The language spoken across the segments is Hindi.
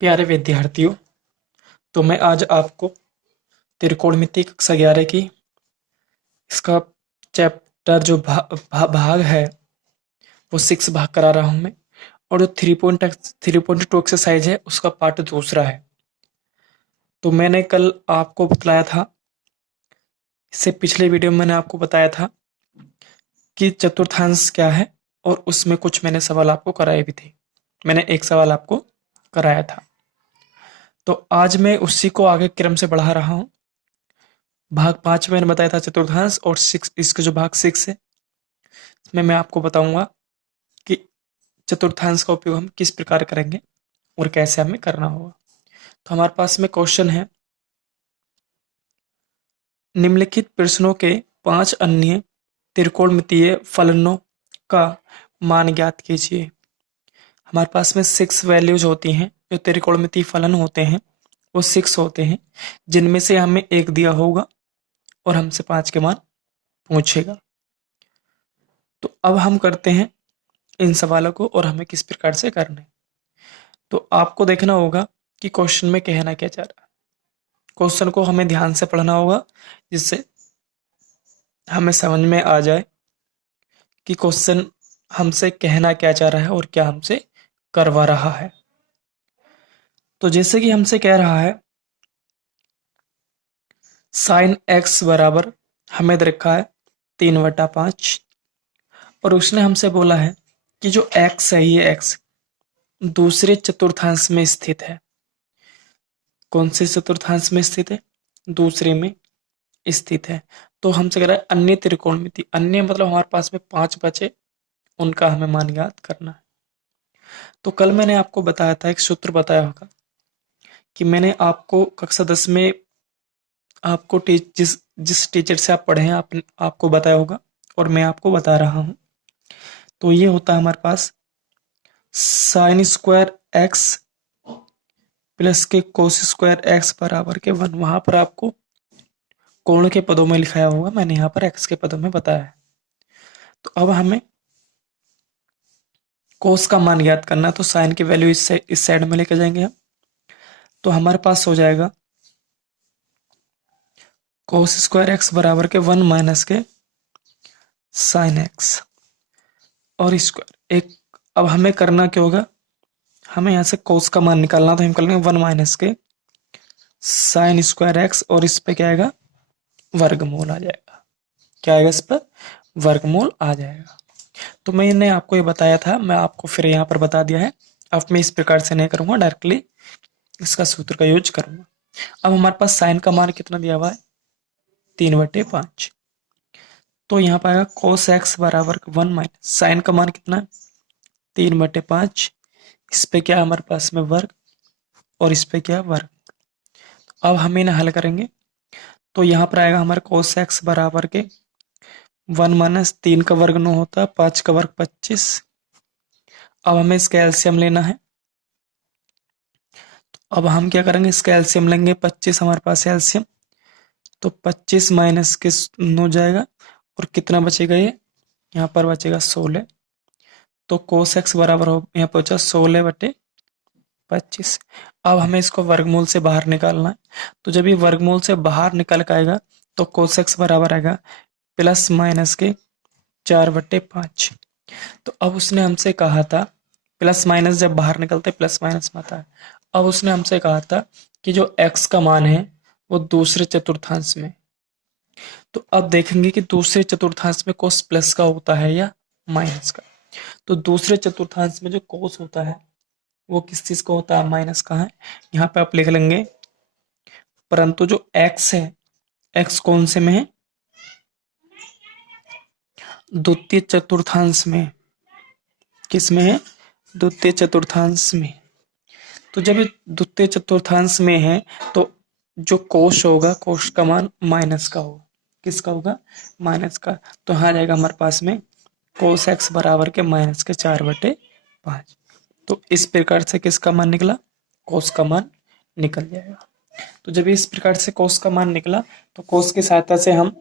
प्यारे विद्यार्थियों, तो मैं आज आपको त्रिकोणमिति कक्षा 11 की इसका चैप्टर जो भाग है वो 6 भाग करा रहा हूं मैं। और जो 3.2 एक्सरसाइज है उसका पार्ट दूसरा है। तो मैंने कल आपको बतलाया था, इससे पिछले वीडियो में मैंने आपको बताया था कि चतुर्थांश क्या है, और उसमें कुछ मैंने सवाल आपको कराए भी थे। मैंने एक सवाल आपको कराया था। तो आज मैं उसी को आगे क्रम से बढ़ा रहा हूं। भाग 5 में मैंने बताया था चतुर्थांश, और 6 इसके जो भाग 6 है इसमें मैं आपको बताऊंगा कि चतुर्थांश का उपयोग हम किस प्रकार करेंगे और कैसे हमें करना होगा। तो हमारे पास में क्वेश्चन है, निम्नलिखित प्रश्नों के 5 अन्य त्रिकोणमितीय फलनों का मान ज्ञात कीजिए। हमारे पास में 6 वैल्यूज होती हैं, जो त्रिकोणमितीय फलन होते हैं वो 6 होते हैं, जिनमें से हमें एक दिया होगा और हमसे 5 के मान पूछेगा। तो अब हम करते हैं इन सवालों को और हमें किस प्रकार से करना है। तो आपको देखना होगा कि क्वेश्चन में कहना क्या चाह रहा है। क्वेश्चन को हमें ध्यान से पढ़ना होगा, जिससे हमें समझ में आ जाए कि क्वेश्चन हमसे कहना क्या चाह रहा है और क्या हमसे करवा रहा है। तो जैसे कि हमसे कह रहा है साइन एक्स बराबर, हमें दे रखा है 3/5, और उसने हमसे बोला है कि जो एक्स है ये एक्स दूसरे चतुर्थांश में स्थित है। कौन से चतुर्थांश में स्थित है? दूसरे में स्थित है। तो हमसे कह रहा है अन्य त्रिकोणमिति, अन्य मतलब हमारे पास में 5 बचे, उनका हमें मान ज्ञात करना है। तो कल मैंने आपको बताया था, एक सूत्र बताया होगा कि मैंने आपको कक्षा 10 में आपको जिस जिस टीचर से आप पढ़े हैं आपको बताया होगा, और मैं आपको बता रहा हूं। तो ये होता है हमारे पास साइन स्क्वायर एक्स प्लस के कोस स्क्वायर एक्स बराबर के 1। वहां पर आपको कोण के पदों में लिखाया होगा, मैंने यहाँ पर एक्स के पदों में बताया है। तो अब हमें कोस का मान ज्ञात करना है, तो साइन की वैल्यू इस साइड में लेकर जाएंगे हम। तो हमारे पास हो जाएगा कोस स्क्वायर एक्स बराबर के 1 माइनस के साइन एक्स और स्क्वायर एक। अब हमें करना क्या होगा, हमें यहाँ से कोस का मान निकालना, तो हम कर लेंगे 1 माइनस के साइन स्क्वायर एक्स, और इस पे क्या आएगा, वर्गमूल आ जाएगा। क्या आएगा इस पर? वर्गमूल आ जाएगा। तो मैंने आपको ये बताया था, मैं आपको फिर यहाँ पर बता दिया है। अब मैं इस प्रकार से नहीं करूंगा, डायरेक्टली इसका सूत्र का यूज करूंगा। अब हमारे पास साइन का मान कितना दिया हुआ है, 3/5। तो यहाँ पर आएगा कोस एक्स बराबर 1 माइनस साइन का मान कितना है, 3/5। इस पे क्या है हमारे पास में वर्ग, और इस पे क्या है वर्ग। अब हम इन्हें हल करेंगे, तो यहाँ पर आएगा हमारे कोस एक्स बराबर के 1 माइनस 3 का वर्ग 9 होता है, 5 का वर्ग 25। अब हमें इसका एलसीएम लेना है। अब हम क्या करेंगे, इसका एलसीएम लेंगे, 25 हमारे पास है एलसीएम। तो 25 माइनस के 9 जाएगा, और कितना बचेगा, ये यहाँ पर बचेगा 16। तो कोस एक्स बराबर हो यहाँ पर बचा 16/25। अब हमें इसको वर्गमूल से बाहर निकालना है। तो जब ये वर्गमूल से बाहर निकल के आएगा, तो कोस एक्स बराबर आएगा प्लस माइनस के 4/5। तो अब उसने हमसे कहा था, प्लस माइनस जब बाहर निकलते प्लस माइनस में आता है। अब उसने हमसे कहा था कि जो x का मान है वो दूसरे चतुर्थांश में। तो अब देखेंगे कि दूसरे चतुर्थांश में कोस प्लस का होता है या माइनस का। तो दूसरे चतुर्थांश में जो कोस होता है वो किस चीज का होता है, माइनस का है। यहाँ पे आप लिख लेंगे, परंतु जो x है, x कौन से में है, द्वितीय चतुर्थांश में। किस में है? द्वितीय चतुर्थांश में। तो जब ये द्वितीय चतुर्थांश में है, तो जो कोश होगा, कोश का मान माइनस का होगा। किसका होगा? माइनस का। तो यहाँ जाएगा हमारे पास में कोस एक्स बराबर के माइनस के 4/5। तो इस प्रकार से किसका मान निकला, कोस का मान निकल जाएगा। तो जब इस प्रकार से कोस का मान निकला, तो कोस की सहायता से हम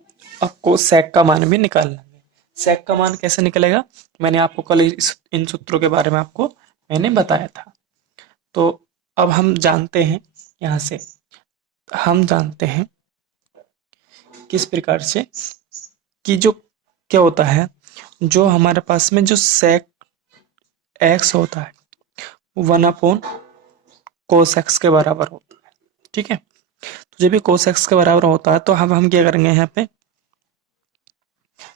अब कोस सेक का मान भी निकाल लेंगे। सेक का मान कैसे निकलेगा, मैंने आपको कल इन सूत्रों के बारे में आपको मैंने बताया था। तो अब हम जानते हैं, यहाँ से हम जानते हैं किस प्रकार से कि जो क्या होता है, जो हमारे पास में जो सेक एक्स होता है 1 अपॉन कोस एक्स के बराबर होता है। ठीक है, तो जब भी कोस एक्स के बराबर होता है तो हम क्या करेंगे, यहाँ पे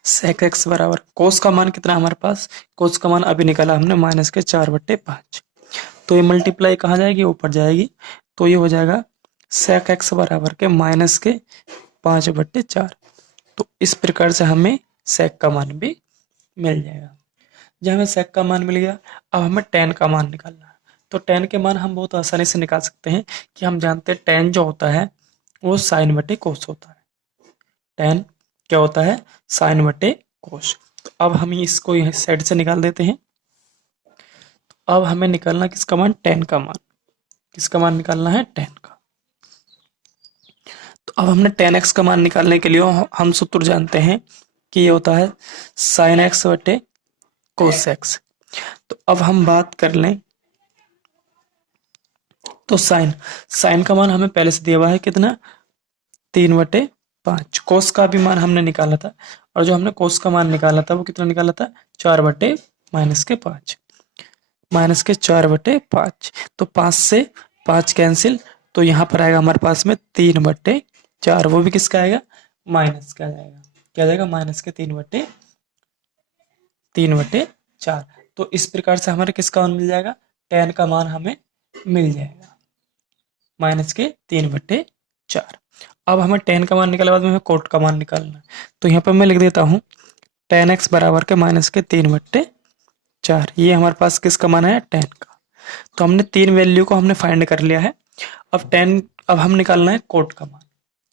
सेक एक्स बराबर कोस का मान कितना है हमारे पास, कोस का मान अभी निकाला हमने -4/5। तो ये मल्टीप्लाई कहाँ जाएगी, ऊपर जाएगी। तो ये हो जाएगा सेक एक्स बराबर के -5/4। तो इस प्रकार से हमें सेक का मान भी मिल जाएगा। जब हमें सेक का मान मिल गया, अब हमें टेन का मान निकालना है। तो टेन के मान हम बहुत आसानी से निकाल सकते हैं कि हम जानते हैं टेन जो होता है वो साइन बटे कोस होता है। टेन क्या होता है, साइन बटे कोस। तो अब हम इसको यहाँ साइड से निकाल देते हैं। तो अब हमें निकालना किसका मान, टेन का मान। किसका मान निकालना है, टेन का। तो अब हमने टेन एक्स का मान निकालने के लिए हम सूत्र जानते हैं कि ये होता है साइन एक्स बटे कोस एक्स। तो अब हम बात कर लें, तो साइन साइन का मान हमें पहले से दिया हुआ है कितना, 3/5। कोस का भी मान हमने निकाला था, और जो हमने कोस का मान निकाला था वो कितना निकाला था, 4/-5 -4/5। तो 5 से 5 कैंसिल, तो यहाँ पर आएगा हमारे पास में 3/4। वो भी किसका आएगा, माइनस का जाएगा। क्या जाएगा, माइनस के 3/4। तो इस प्रकार से हमारे किसका मान मिल जाएगा, टेन का मान हमें मिल जाएगा -3/4। अब हमें टेन का मान निकालने के बाद में हमें कोट का मान निकालना है। तो यहाँ पर मैं लिख देता हूँ टेन एक्स बराबर के -3/4। ये हमारे पास किसका मान है, टेन का। तो हमने तीन वैल्यू को हमने फाइंड कर लिया है। अब हम निकालना है कोट का मान।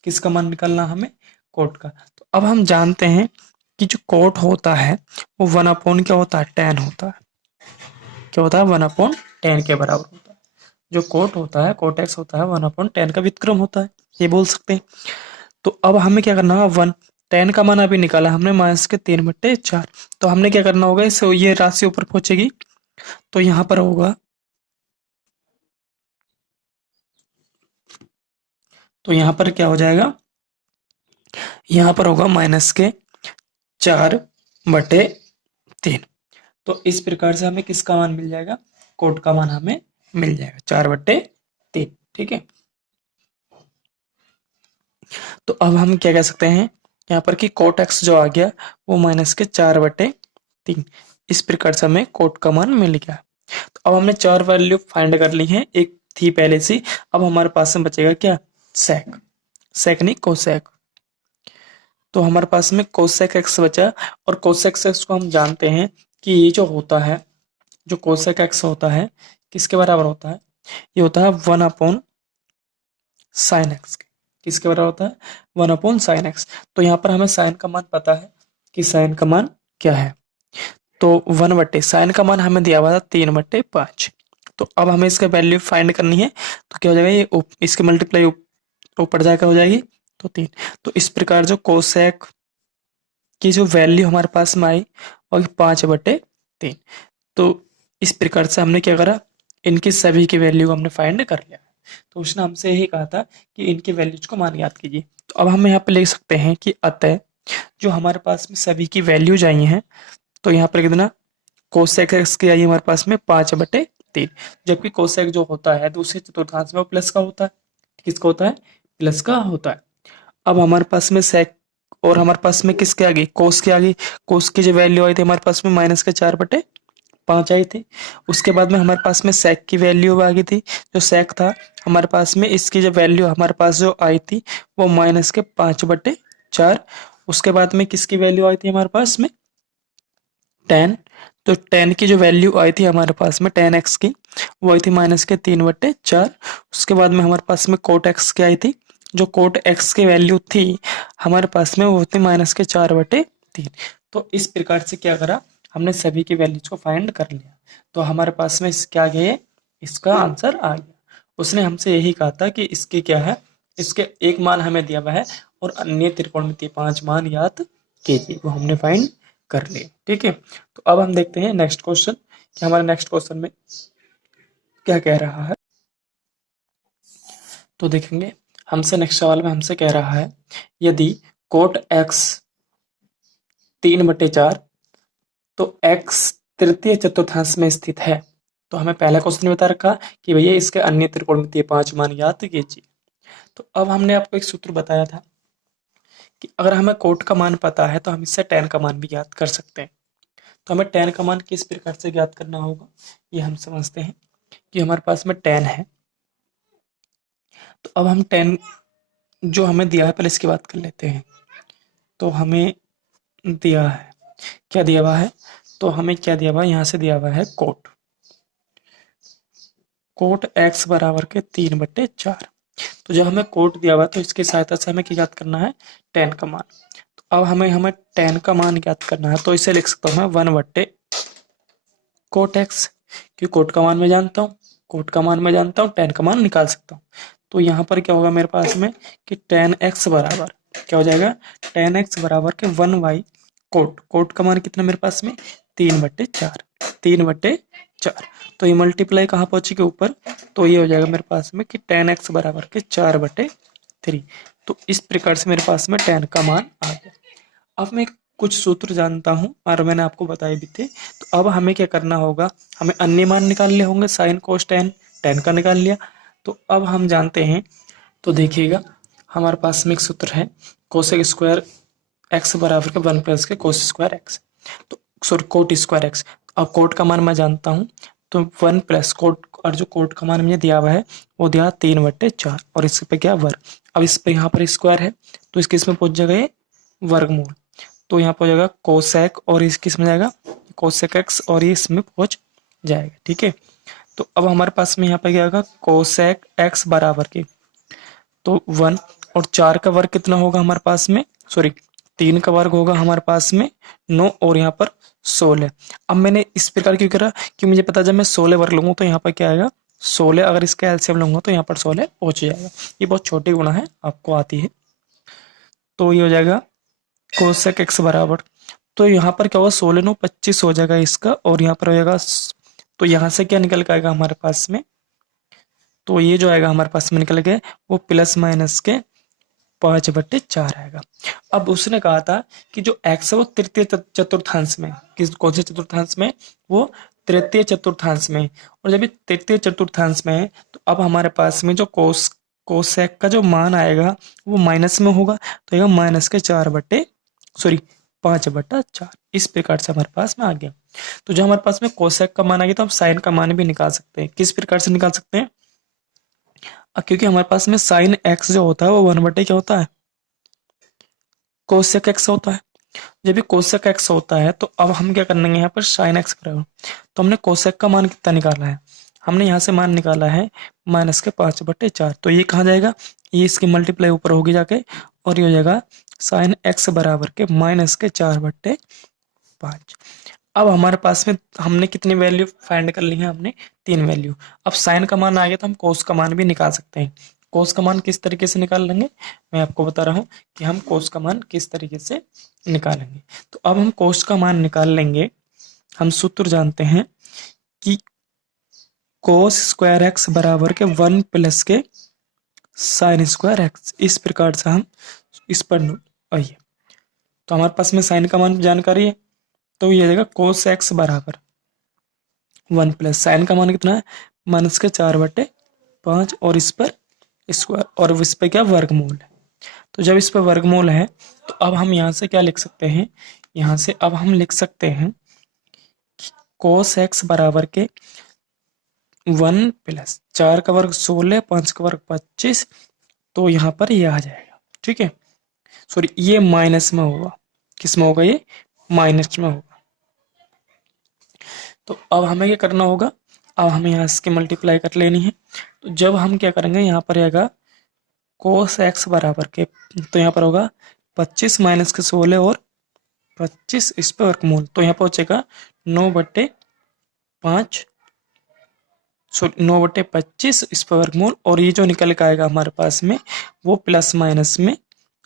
किसका मान निकालना है हमें, कोट का। तो अब हम जानते हैं कि जो कोट होता है वो 1/, क्या होता है, 10 होता है। क्या होता है, 1/10 के बराबर होता है। जो कोट होता है, कोट एक्स होता है 1/10 का व्युत्क्रम होता है, ये बोल सकते हैं। तो अब हमें क्या करना होगा, 10 का मान अभी निकाला हमने -3/4। तो हमने क्या करना होगा, इससे ये राशि ऊपर पहुंचेगी। तो यहाँ पर होगा, तो यहाँ पर क्या हो जाएगा, यहाँ पर होगा -4/3। तो इस प्रकार से हमें किसका मान मिल जाएगा, कोट का मान हमें मिल जाएगा 4/3। ठीक है, तो अब हम क्या कह सकते हैं यहाँ पर कि कोट एक्स जो आ गया वो -4/3। इस प्रकार से हमें कोट का मान मिल गया। तो अब हमने चार वैल्यू फाइंड कर ली हैं, एक थी पहले से। अब हमारे पास में बचेगा क्या, सेक। सेक नहीं, कोसेक। तो हमारे पास में कोसेक एक्स बचा, और कोसेक एक्स को हम जानते हैं कि ये जो होता है, जो कोसेक एक्स होता है किसके बराबर होता है, ये होता है 1/sin एक्स के। किसके बराबर होता है, 1/sin एक्स। तो यहाँ पर हमें साइन का मान पता है कि साइन का मान क्या है। तो 1/साइन का मान हमें दिया हुआ था 3/5। तो अब हमें इसका वैल्यू फाइंड करनी है। तो क्या हो जाएगा, ये इसके मल्टीप्लाई ऊपर जाकर हो जाएगी, तो 3। तो इस प्रकार जो कोसेक की जो वैल्यू हमारे पास में आई और 5/3। तो इस प्रकार से हमने क्या करा, इनकी सभी की वैल्यू को हमने फाइंड कर लिया। तो उसने हमसे यही कहा था कि इनके वैल्यूज को मान याद कीजिए। तो अब हम यहाँ पे लिख सकते हैं कि अतः जो हमारे पास में सभी की वैल्यूज आई हैं, तो यहाँ पर कितना, कोसेक एक्स की आई हमारे पास में 5/3। जबकि कोसेक जो होता है दूसरे चतुर्थांश में वो प्लस का होता है। किसका होता है, प्लस का होता है। अब हमारे पास में सेक, और हमारे पास में किसके आ गई, कोस की आ गई। कोस की जो वैल्यू आई थी हमारे पास में -4/5 आई थी। उसके बाद में हमारे पास में सेक की वैल्यू आ गई थी। जो सेक था हमारे पास में, इसकी जो वैल्यू हमारे पास जो आई थी वो -5/4। उसके बाद में किसकी वैल्यू आई थी हमारे पास में, 10। तो 10 की जो वैल्यू आई थी हमारे पास में 10x की, वो आई थी -3/4। उसके बाद में हमारे पास में कोट एक्स की आई थी। जो कोट एक्स की वैल्यू थी हमारे पास में वो थी -4/3। तो इस प्रकार से क्या करा, हमने सभी की वैल्यूज को फाइंड कर लिया। तो हमारे पास में क्या आ गया, इसका आंसर आ गया। उसने हमसे यही कहा था कि इसके क्या है, इसके एक मान हमें दिया हुआ है और अन्य त्रिकोणमितीय 5 मान याद कीजिए, वो हमने फाइंड कर लिए। ठीक है, तो अब हम देखते हैं नेक्स्ट क्वेश्चन कि हमारे नेक्स्ट क्वेश्चन में क्या कह रहा है। तो देखेंगे हमसे नेक्स्ट सवाल में हमसे कह रहा है यदि कोट x 3/4 तो x तृतीय चतुर्थांश में स्थित है। तो हमें पहला क्वेश्चन बता रखा कि भैया इसके अन्य त्रिकोणमितीय 5 मान ज्ञात कीजिए। तो अब हमने आपको एक सूत्र बताया था कि अगर हमें कोट का मान पता है तो हम इससे tan का मान भी ज्ञात कर सकते हैं। तो हमें tan का मान किस प्रकार से ज्ञात करना होगा ये हम समझते हैं कि हमारे पास में tan है। तो अब हम tan जो हमें दिया है पहले इसकी बात कर लेते हैं। तो हमें दिया है, क्या दिया हुआ है, तो हमें क्या दिया हुआ है, यहाँ से दिया हुआ है कोट x बराबर के 3/4। तो जब हमें कोट दिया हुआ है तो इसकी सहायता से हमें क्या ज्ञात करना है, tan का मान। तो अब हमें tan का मान ज्ञात करना है तो इसे लिख सकता हूँ मैं 1/कोट x, क्योंकि कोट का मान मैं जानता हूँ, tan का मान निकाल सकता हूँ। तो यहाँ पर क्या होगा मेरे पास में कि tan x बराबर क्या हो जाएगा, tan x बराबर के 1 कोट का मान कितना मेरे पास में 3/4। तो ये मल्टीप्लाई कहाँ पहुंचेगी ऊपर, तो ये हो जाएगा मेरे पास में कि tan x बराबर के 4/3। तो इस प्रकार से मेरे पास में tan का मान आ गया। अब मैं कुछ सूत्र जानता हूं और मैंने आपको बताए भी थे। तो अब हमें क्या करना होगा, हमें अन्य मान निकालने होंगे, साइन कोस tan का निकाल लिया। तो अब हम जानते हैं, तो देखिएगा हमारे पास में एक सूत्र है कोसेक स्क्वायर x बराबर के 1 प्लस के कोस स्क्वायर x, तो सॉरी कोट स्क्वायर x। अब कोट का मान मैं जानता हूँ, तो 1 प्लस कोट, और जो कोट का मान मुझे दिया हुआ है वो दिया 3/4 और इस पे क्या वर्ग। अब इस पे यहाँ पर स्क्वायर है तो इसके इसमें पहुंच जाएगा ये वर्गमूल। तो यहाँ पर हो जाएगा कोसेक और इस किस में जाएगा कोसेक एक्स और ये इसमें पहुंच जाएगा। ठीक है, तो अब हमारे पास में यहाँ पे क्या होगा कोसेक एक्स बराबर के, तो 1 और 4 का वर्ग कितना होगा हमारे पास में, सॉरी 3 का वर्ग होगा हमारे पास में 9 और यहाँ पर 16। अब मैंने इस प्रकार क्यों करा कि मुझे पता जब मैं 16 वर्ग लूंगा तो यहाँ पर क्या आएगा 16, अगर इसका एलसीएम लूंगा तो यहाँ पर 16 पहुंच जाएगा। ये बहुत छोटी गुणा है, आपको आती है। तो ये हो जाएगा कोसेक एक्स बराबर, तो यहाँ पर क्या होगा 16 9 25 हो जाएगा इसका, और यहाँ पर हो जाएगा, तो यहाँ से क्या निकल के आएगा हमारे पास में, तो ये जो आएगा हमारे पास में निकल गया वो प्लस माइनस के 5/4 आएगा। अब उसने कहा था कि जो x है वो तृतीय चतुर्थांश में, किस कौन से चतुर्थांश में, वो तृतीय चतुर्थांश में। और जब ये तृतीय चतुर्थांश में है तो अब हमारे पास में जो कोसेक का जो मान आएगा वो माइनस में होगा, तो आएगा माइनस के 5/4। इस प्रकार से हमारे पास में आ गया। तो जो हमारे पास में कोसेक का मान आ गया तो हम साइन का मान भी निकाल सकते हैं। किस प्रकार से निकाल सकते हैं, क्योंकि हमारे पास में साइन एक्स जो होता है वो 1/, क्या होता है, कोसेक एक्स होता है। जब भी कोसेक एक्स होता है तो अब हम क्या करेंगे यहाँ पर साइन एक्स बराबर, तो हमने कोसेक का मान कितना निकाला है, हमने यहाँ से मान निकाला है माइनस के 5/4। तो ये कहाँ जाएगा, ये इसकी मल्टीप्लाई ऊपर होगी जाके, और ये हो जाएगा साइन एक्स बराबर के माइनस के 4/5। अब हमारे पास में हमने कितनी वैल्यू फाइंड कर ली है, हमने 3 वैल्यू। अब साइन का मान आ गया तो हम कोस का मान भी निकाल सकते हैं। कोस का मान किस तरीके से निकाल लेंगे, मैं आपको बता रहा हूँ कि हम कोस का मान किस तरीके से निकालेंगे। तो अब हम कोस का मान निकाल लेंगे, हम सूत्र जानते हैं कि कोस स्क्वायर एक्स बराबर के 1 प्लस के साइन स्क्वायर एक्स। इस प्रकार से हम इस पर आइए, तो हमारे पास में साइन का मान जानकारी है, तो ये जाएगा कोस एक्स बराबर 1 प्लस साइन का मान कितना है माइनस के 4/5, और इस पर स्क्वायर, और इस पर क्या वर्गमूल है। तो जब इस पर वर्गमूल है तो अब हम यहाँ से क्या लिख सकते हैं, यहाँ से अब हम लिख सकते हैं कोस एक्स बराबर के 1 प्लस 4 का वर्ग 16, 5 का वर्ग 25, तो यहाँ पर ये आ जाएगा। ठीक है, सॉरी ये माइनस में होगा, किस में होगा, ये माइनस में होगा। तो अब हमें क्या करना होगा, अब हमें यहाँ इसकी मल्टीप्लाई कर लेनी है। तो जब हम क्या करेंगे, यहाँ पर आएगा कोस एक्स बराबर के, तो यहाँ पर होगा 25 माइनस के 16 और 25 इस पर वर्गमूल, तो यहाँ पहुंचेगा 9/5, सॉरी 9/25 इस पर वर्गमूल, और ये जो निकल के आएगा हमारे पास में वो प्लस माइनस में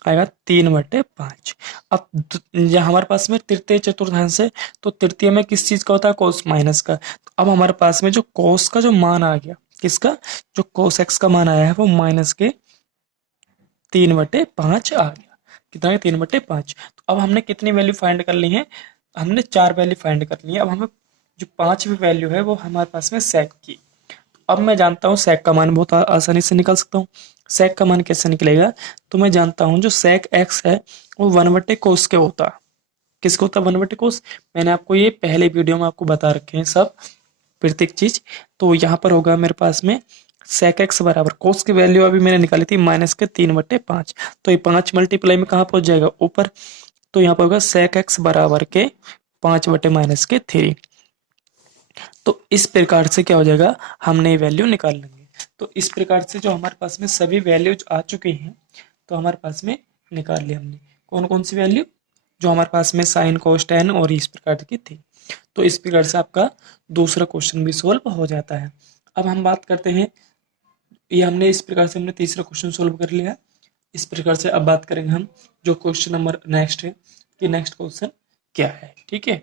आएगा 3/5। अब यहाँ हमारे पास में तृतीय चतुर्थांश है, तो तृतीय में किस चीज का होता है, कोस माइनस का। तो अब हमारे पास में जो कोस का जो मान आ गया, किसका, जो cos x का मान आया है वो माइनस के 3/5 आ गया। कितना है, 3/5। तो अब हमने कितनी वैल्यू फाइंड कर ली है, हमने 4 वैल्यू फाइंड कर ली है। अब हमें जो 5वीं वैल्यू है वो हमारे पास में sec की। अब मैं जानता हूँ sec का मान बहुत आसानी से निकाल सकता हूँ। sec का मान कैसे निकलेगा, तो मैं जानता हूँ जो sec x है वो 1/cos के होता है। किसका होता है, 1/cos। मैंने आपको ये पहले वीडियो में आपको बता रखे हैं सब प्रत्येक चीज। तो यहाँ पर होगा मेरे पास में sec x बराबर cos की वैल्यू अभी मैंने निकाली थी माइनस के 3/5। तो ये 5 मल्टीप्लाई में कहाँ पहुंच जाएगा, ऊपर। तो यहाँ पर होगा sec x बराबर के 5/-3। तो इस प्रकार से क्या हो जाएगा, हमने ये वैल्यू निकाल लेंगे। तो इस प्रकार से जो हमारे पास में सभी वैल्यूज आ चुके हैं, तो हमारे पास में निकाल लिया हमने। कौन कौन सी वैल्यू, जो हमारे पास में साइन कोस टेन और इस प्रकार की थी। तो इस प्रकार से आपका दूसरा क्वेश्चन भी सोल्व हो जाता है। अब हम बात करते हैं, ये हमने इस प्रकार से हमने तीसरा क्वेश्चन सोल्व कर लिया। इस प्रकार से अब बात करेंगे हम जो क्वेश्चन नंबर नेक्स्ट है कि नेक्स्ट क्वेश्चन क्या है। ठीक है।